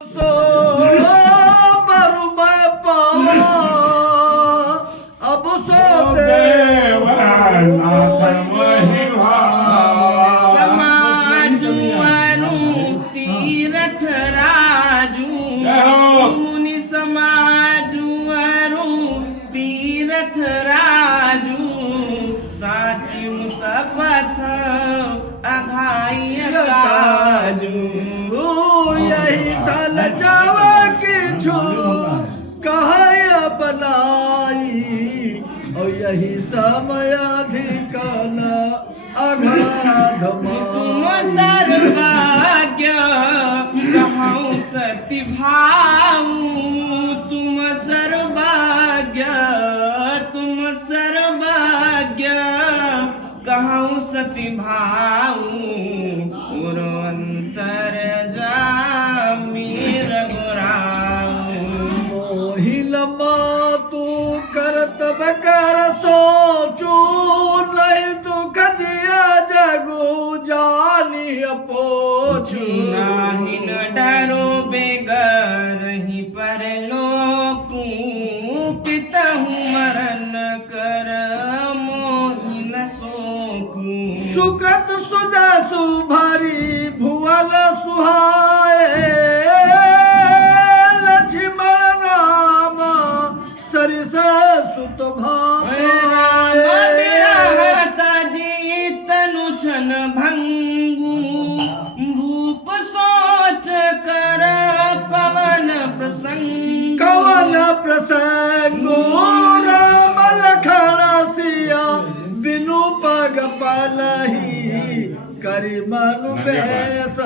सो बरु मैं पावा अब सो समाजुअनु तीरथ राजू मुनि समाजुअनु तीरथ राजू साचू सपथ अघाई काजू यही तल जावा की छू कहा बनाई और यही समय अधिकन अघाध तुम सर्वज्ञ कहूँ सती भाऊ तुम सर्वज्ञ कहूँ सती भाऊ अंतर जामीर गोराऊ मोहिल तू करतब कर सोचू नहीं दुख जिया जगू जानी अपोचू नाही न डरो बेगर ही पर लोकू पितहु मरण कर मोहि न सोखू सुकृत सुजसु भरी भुवन सुहाए लक्ष्मण राम सरिस सुत भावे तनु छन भंगू भूप सोच कर पवन प्रसंग कवन प्रसंगो राम लखन सिया बिनु पग पलही करी मनु बेस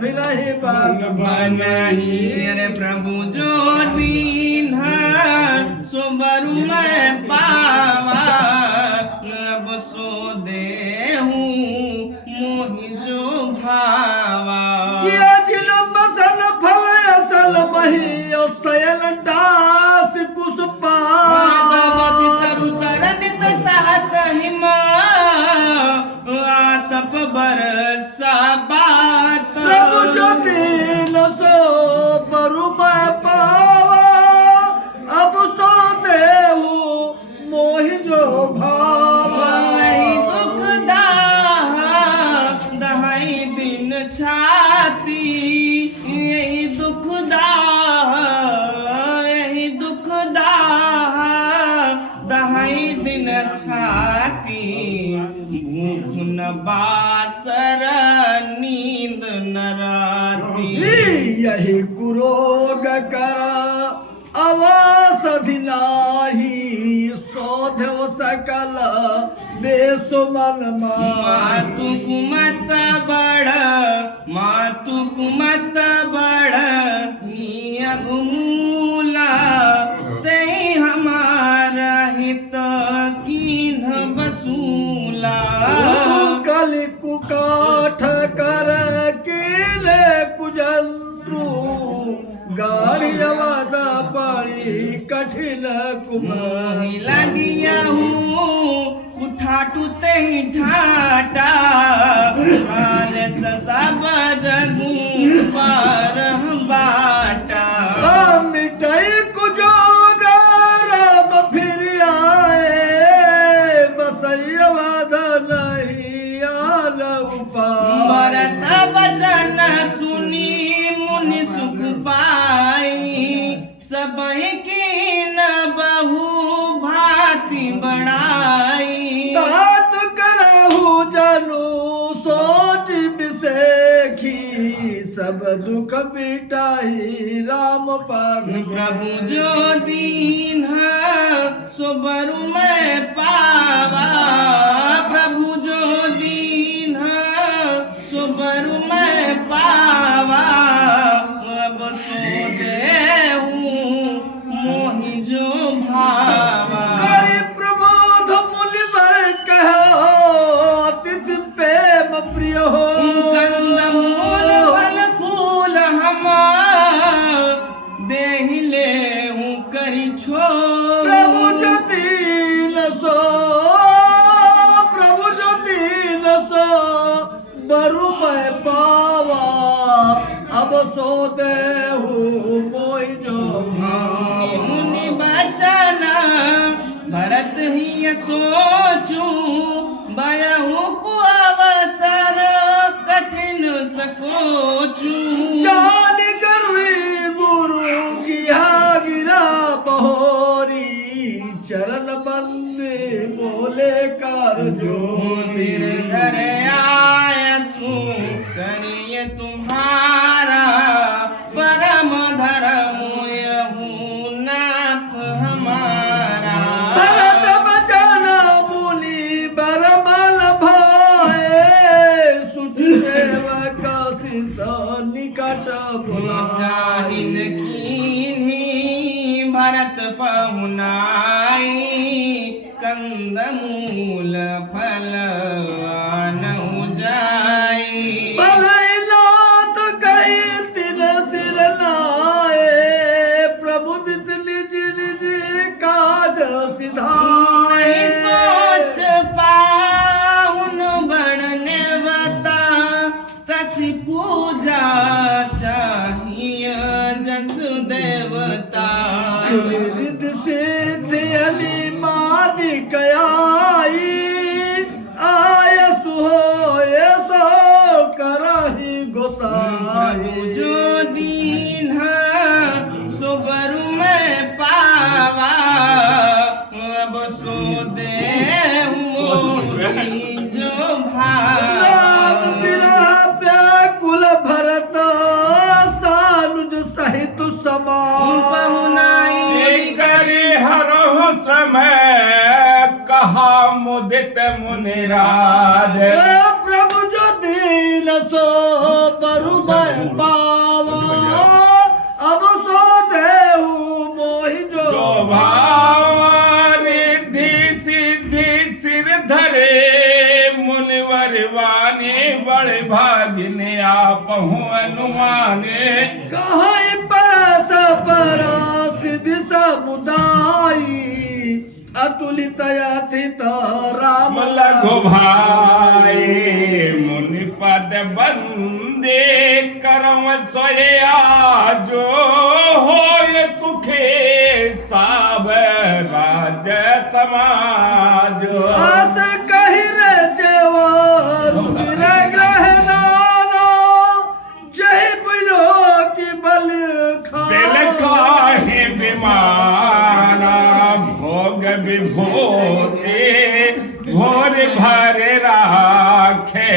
फिरहि बन बनहि अरे प्रभु जो दीन सो बरु मैं पावा अब सो देहूँ मोहि जो भावा किया जिन बसन फल असल मही और सयन दास कुस सहत हिमा आतप बरसा बात प्रभु जो दीन सो बरु मैं पावा अब सो देहु मोहि जो भावा वही दुख दहाई दिन छाती यही दुख दहाई दिन छाती भूख न बासर नींद न राती यही कुरोग कर अवसधि नाही शोधव सकल बेसुमन मातु कुमत बड़ अगमूला ते हमारा हित कीन बसूला कलि कुकाठ कर किले कुजंतु गाड़ी अवध पड़ी कठिन कुमार लगिया हूँ उठाटू ते ठाटा हाल सब जगू पार बाटा मिटाई कुजोगर फिर आए बसैया वाद नहीं आल भरत वचन सुनी मुनि सुख पाई सबहि की न बहु भांति बड़ाई तात करहु जनु सोच बिसेखी सब दुख मिटाई राम पाग प्रभु जो दीन सो बरु मैं पावा प्रभु जो दीन सो बरु मैं पावा अब सो देहूँ मोहि जो भावा करि प्रबोध मुनि वर कहो अतिथि प्रेम प्रिय हो कंदमूल फल फूल हम देहि लेहूँ करि छो प्रभु जो दीन सो बरु मैं पावा अब सो देहु भरत ही सोचूं बयहू को अवसर कठिन सकोचूं जान करवी गुरु गिया गिरा बहोरी चरण बंदे बोले कर जो सिर धर आयसु करिए तुम्हारा परम धर्म यहू नाथ हमारा भरत बचन मुनि बरमल भाए सुच सेवक शिष निकट चाहिन कीन्ही भरत पहुनाई कंदमूल फल आनहु जाई भलैनाथ कही तिन सिर लाए प्रमुदित निज निज काज सिधाए नहीं सोच पाहुन बढ़ने बता तसी पूजा चाहिए जस देवता रिद सिद्ध अनिमादिक आई आय सुहोय सो करहि गोसाई जो दीन सो बरु में पावा अब सो दे मोरी जो राम भावा विरह व्याकुल भरत सानुज सहित समान पहुनाई करे हरहु समय कहा मुदित मुनिराज प्रभु जो दीन सो बरु मैं पावा अब सो देहु मोहि जो जो भाव रिद्धि सिद्धि सिर धरे मुनिवर वाणी बड़े भागिने आप हूँ अनुमाने कहीं परस पर सिद्धि समुदायी अतुलित यथित राम लघु भाई मुनि पद बंदे करम सोया जो हो सुखे साब राज समाज आस कहि रचवर ग्रह नाना जय बुलो की बल दिल काहे बिमाना भोग विभूति भोर भर राखे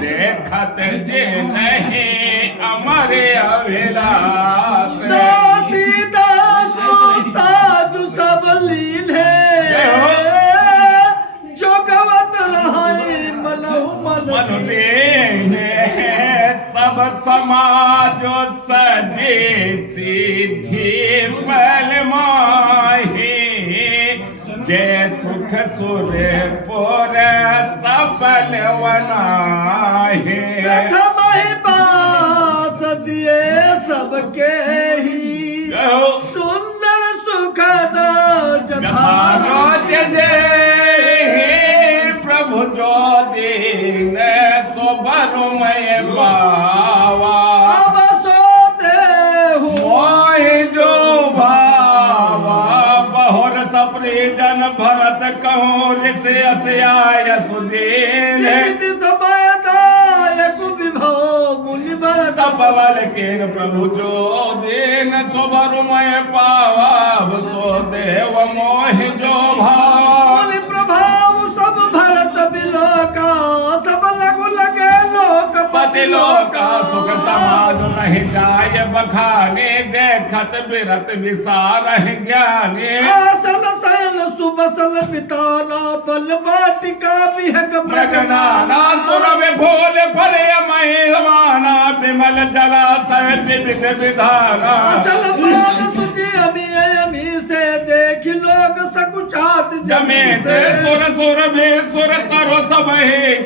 देखत जे नहीं अमर अभिलाष दासी दासो साधु सब लीन है जोगवत रहे मनहु मन मन देने सब समाज सजे सीधी पल माही जय सुख सुर पुर सबल वनाहे प्रथम ही बास दिए सबके ही सुंदर सुखद जथानो प्रभु जो दीन सोबरमय बावा अब सोते हूँ मोहि जो भावा बहुर सप्रीजन भरत कहूँ ऋषि असयाय सुदीन निमित्त समयदायक विभव मुनि भरत तपवल केर प्रभु जो दीन सोबरमय पावा सो देव मोहि जो भावा मुनि प्रभाव सब भरत बिलोका सब लघु लगे लोक पति लोका सुख समाज नहीं जाय बखाने देखत बिरत विसार ज्ञाने आसन शयन सुबसन बिताना बल बाटिका बिहक मृगनाना सुर में भोल फल महिमाना विमल जलाशय विविध विधाना असल मान सुचि अमी से देख लोग सकुचात जमे से सुर सुर में सुर करो सब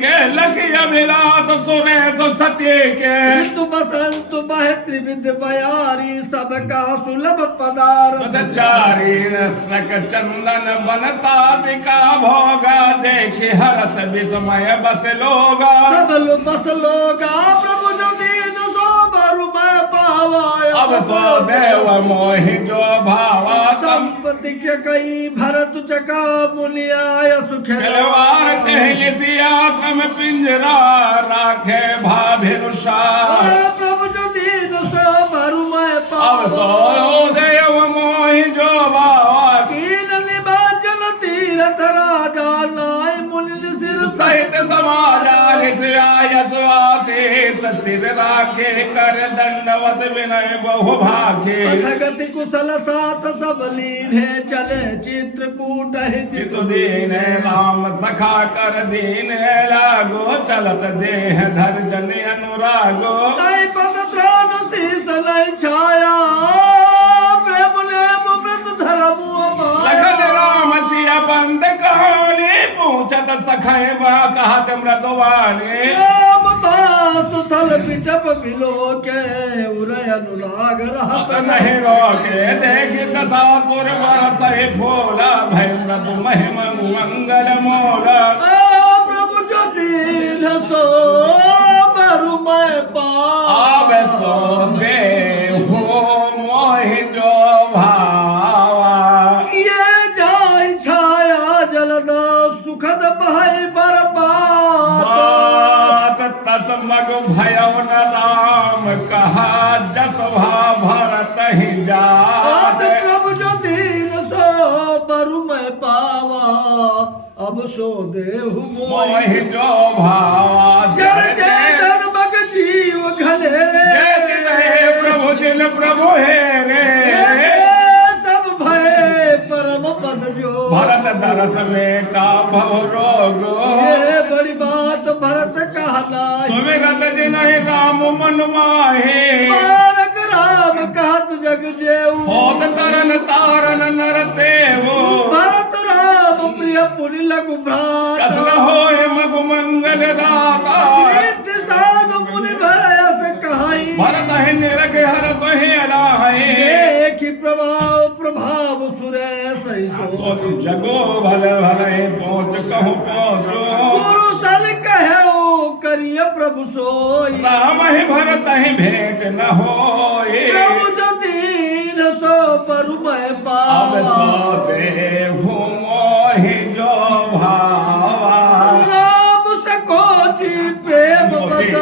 के लखी अभिलाष सुरेश सचे के ऋतु बसंत बह त्रिविध बयारी सबका सुलभ पदार्थ चारी रसक चंदन बनता दिका भोगा देखी हरस विस्मय बस लोगा सब बस लोगा प्रभु जो दीन सो बरु मैं पावा पावा अब सो देव मोहि जो भावा संपत्ति के कई भरत चका मुनियाय सुख खिलवाड़ कहले सियासम पिंजरा राखे भाभिनुसार प्रभु जो दीन सो भरु मैं अब पावा सो देव मोहि जो भावा कीन निभाचल तीरथ राजा नाय मुनि सिर सहित समाजा से आयस आशीष सिर राखे कर दंडवत विनय बहु भागे गति कुशल साथ सब लीन है चले चित्रकूट है चित दीन राम सखा कर दीन लागो चलत देह धर जन अनुरागो नहीं पद त्राण शीस नहीं छाया प्रेम ने मृत धर्म लखन राम सिया बंद कहानी पूछत सखय बा कहत मृदवानी राम बास थल पिटप बिलो के उरय अनुराग रहत नहीं रोके देख दशासुर बरसहि फूला भय मृदु महिम मंगल मोला प्रभु जो दीन सो बरु मैं अब सो देहु मोहि जो भावा ये जाय छाया जलद सुखद बहै बरबाद बात तस्मग भयो न राम कहा जसभा भरत ही जात प्रभु जो दीन सो बरु मैं पावा अब सो देहु मोहि जो भावा जड़ चेतन मग जीव घनेरे प्रभु जिन प्रभु हे रे सब भय परम पद जो भरत दरस बेटा भव रोग ये बड़ी बात भरत कहना सुमिरत जिनहि राम मन माहे बारक राम कहत जग जेऊ होत तरन तारन नर तेवो भरत राम प्रिय पुरि लघु भ्रात कसन होय मगु मंगल दाता सिद्ध साधु मुनि भरस कहाई भरत है निरख हर सोहे अलाहे एक ही प्रभाव सुरे सही सो जगो भल भले पहुंच कहूँ पहुंचो गुरु सन कहो करिय प्रभु सोई राम ही भरत ही भेंट न होए प्रभु जो दीन सो परु मैं अब पावा सो देहु मोहि जो भावा राम सकोची प्रेम बस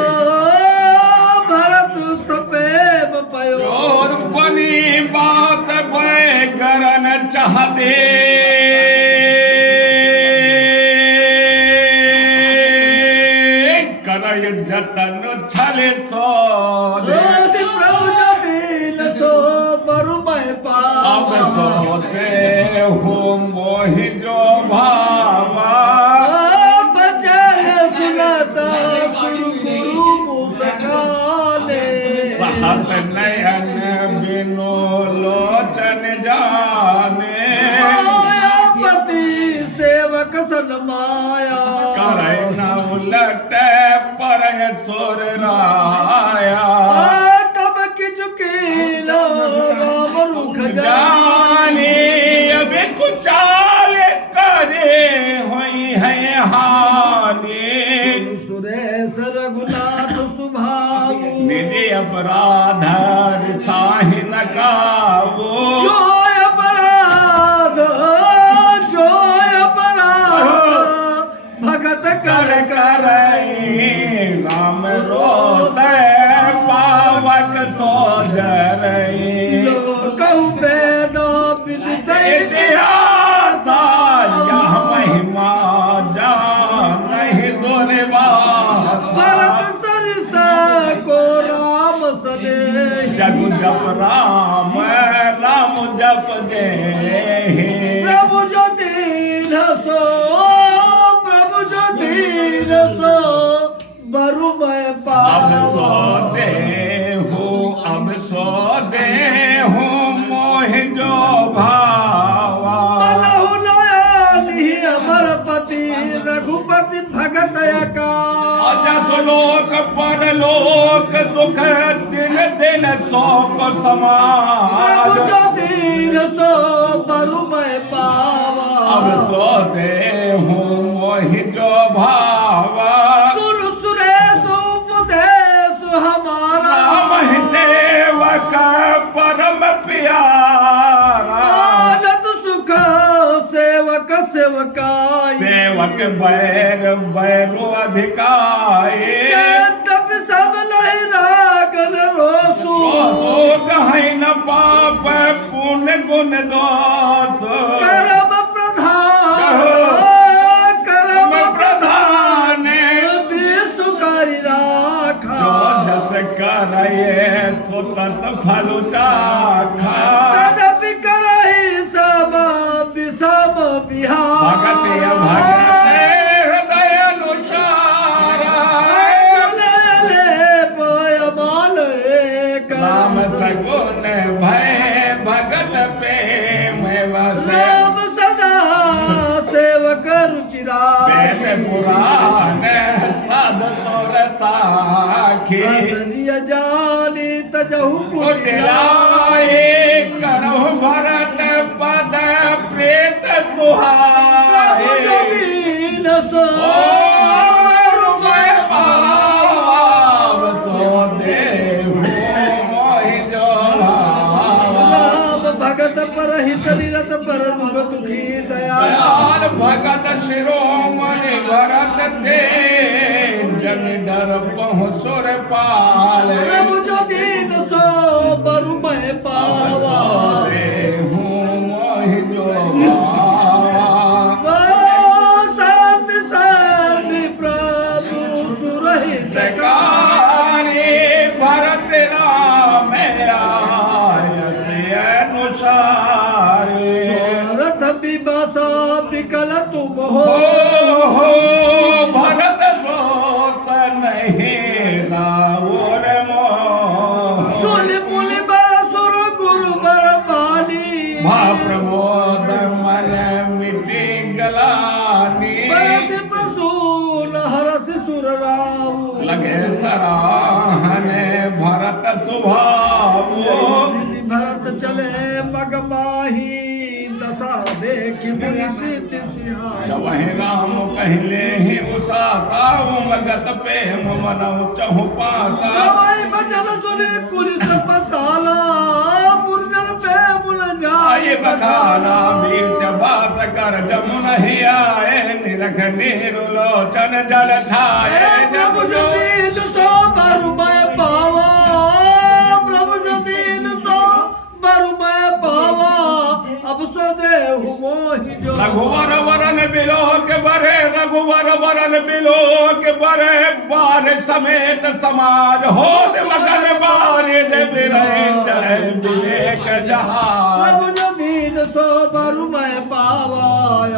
भरत सपेम पयो जोर बनी बात भय करन चाहते करय जतन छल सो रोज प्रभु जो दीन सो बरु मैं अब पावा सो देहु मोहि जो भावा बचन सुनता सुर गुरु मुस्काने सहस नयन बिनु लोचन जाने पति सेवक सन माया करय न उलट परय सुर राया तब कि चुकीलो राम रुख जाने अब कुचाल करे हुई है हानि सुरेश रघुनाथ सुभाव निधि अपराध साहि न कावो जो अपराध भगत कर राम रोस पावक सोजरई कहूँ वेद विदित इतिहास यह महिमा जान दुर्वास भरत सरिस को राम सने जग जप राम राम जप जय प्रभु जो दीन सो प्रभु जो दीन सो बरु मैं अब सो पावा देहु अब सो देहु मोह जो भावा मनहु नयनि अमर पति रघुपति भगत का अजस लोक परलोक दुख दिन दिन शोक प्रभु समाज जो दीन सो बरु मैं पावा अब सो देहु मोहि जो भावा सुन सुरेश उपदेश हमारा राम ही सेवक परम प्यारा आनंद सुख सेवक सेवकाई सेवक बैर बैरो अधिकाए तब सब नहीं रागन रोसु सो कहीं न पाप पुण्य गुण दोष करम प्रधान करम प्रधान विश्वकारी राखा जो जस करे सो तस फल चाखा तदपि करहि सब विषम विहार भगत हृदय अनुचारा राम सगुन भय भगत प्रेम वस राम सदा सेवक रुचिरा वेद पुराण साध सोर साखी जानी तजहु कुटिलाए करहु भरत पद प्रेत सुहाए दीन सो भाव सो देव मोहि जो राम भगत पर हित निरत पर दुख दुखी दयाल दयाल भगत शिरोमणि भरत थे जन डर पहुँचुर पाल प्रभु जो दीन सो बरु मैं पावा मोहि जो साथ साथ प्रभु सुरहित कारी भरत राम आयस अनुसार रथ विबासा विकल तुम हो हो भरत दोष नहीं रावण मोह सुन मुनि बर सुर गुरु बर बानी प्रमोद मन मिटी गलानी बरस प्रसून हरस सुर राम लगे सराहने भरत सुभाव भरत चले मगमाही दशा देखी मुनि सिद्धि सिहाय जब वही राम कहले ही उषा साव मगत प्रेम मनौ चहु पासा गवाई बचन सुने कुलिस पसाला पुरजन पे मुन आए जाए बखाना बीच बास कर जमुन ही आए निरख नीरुलोचन जल छाए प्रभु जो दीन सो बरु मैं पावा प्रभु जो दीन सो बरु मैं पावा अब सो देहु मोहि जो रघुवर वरन बिलोक बरे रघुवर वरन बिलोक बरे बार समेत समाज होत मगन बारे दे बिरहे चढ़े विवेक जहाज प्रभु जो दीन सो बरु मैं पावा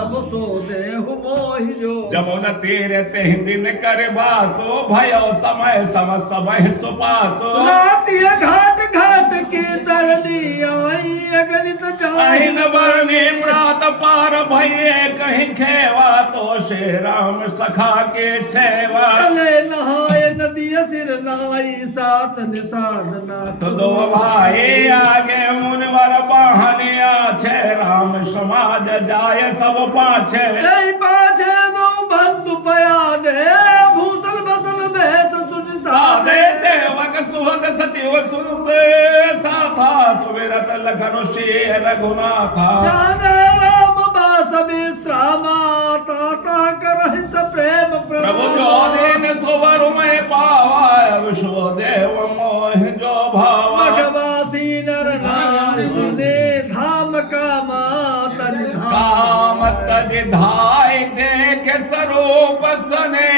अब सो देहु मोहि जो जमुन तीर तेहि दिन कर बासो भयो समय सम समय सुपासो रातिय घाट घाट की तरनी आई अगणित जाई अहिन बरनी प्रात पार भये कहीं खेवा तो श्री राम सखा के सेवा चले नहाए नदी सिर नाई सात निषाद नाथ तो दो भाई आगे मुनवर बहनिया छे राम समाज जाए सब पाछे जय पाछे दो बंधु पया दे भूषण बसल भेष सुनि साधे साधे सेवक सुहद सचिव सुनते साथा सुविरत लखन श्री रघुनाथा जाने राम बास विश्रामा ताता करहि स प्रेम प्रभु जो प्रभु दिन सुवर में पावा विश्व देव मोह जो भावा मगवासी नर नारी सुने धाम कामा तज धाम काम तज धाय देख स्वरूप सने